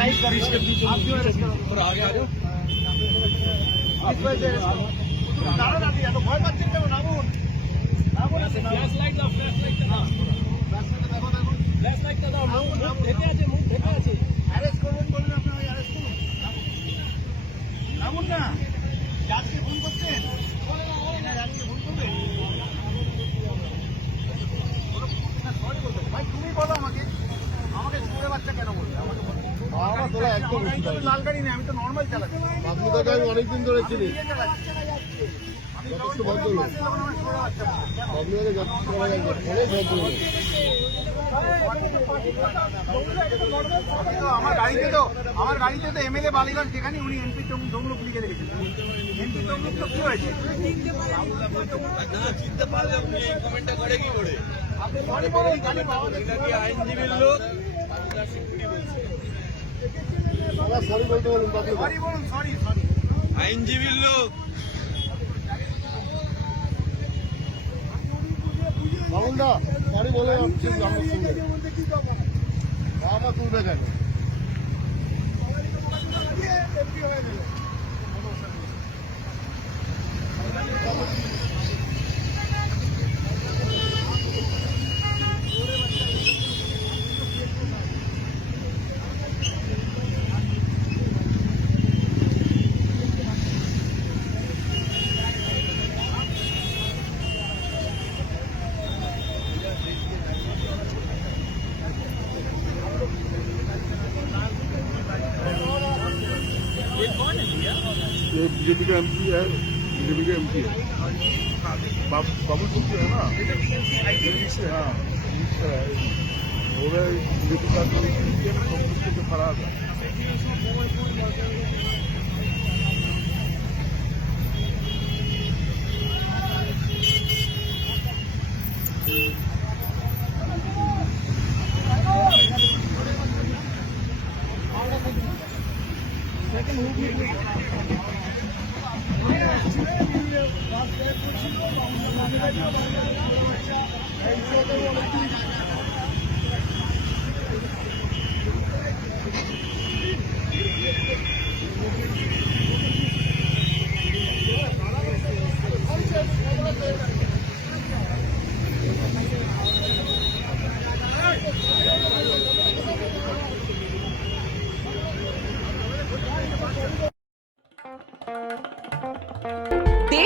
Side कर दीजिए आप क्यों अरेस्ट करो थोड़ा आगे आ जाओ किस वजह से arrest करो? তুমি দাঁড়াও না, আপনি এত ভয় পাচ্ছেন কেন? নামুন। নামুন আপনি, নামুন। ফ্ল্যাশ লাইট দাও ফ্ল্যাশ লাইট দাও রাস্তাটা দেখো, দেখো। ফ্ল্যাশ লাইট দাও মুখ মুখ ঢেকে আছে মুখ ঢেকে আছে Arrest করবেন বললেন আপনি, ওই arrest করুন। নামুন। নামুন না। জাজকে ফোন করছেন? না, জাজকে ফোন করবেন? না, sorry বলতে হবে। ভাই, তুমি বলো আমাকে আমাকে ছোট বাচ্চা কেন বলবে আমাকে বলো। আমার তোলা একদম লাল গাড়ি নেই আমি তো নর্মাল চালাচ্ছি আপনি তাকে আমি অনেকদিন ধরে চিনি যথেষ্ট আমার গাড়িতে তো আমার গাড়িতে তো এমএলএ বালিগঞ্জ যেখানে উনি এমপি তমলুক লিখে রেখেছেন এমপি তমলুক তো কি হয়েছে চিনতে পারলে আপনি এই কমেন্টটা করে আইনজীবীর লোক আইনজীবীর লোক। মামুন দা বলে আমার তুলবে কেন ये बीजेपी का एमपी है बीजेपी का एमपी है। बाबू सिंह है ना? से हाँ है गए बीजेपी का जो फरार है।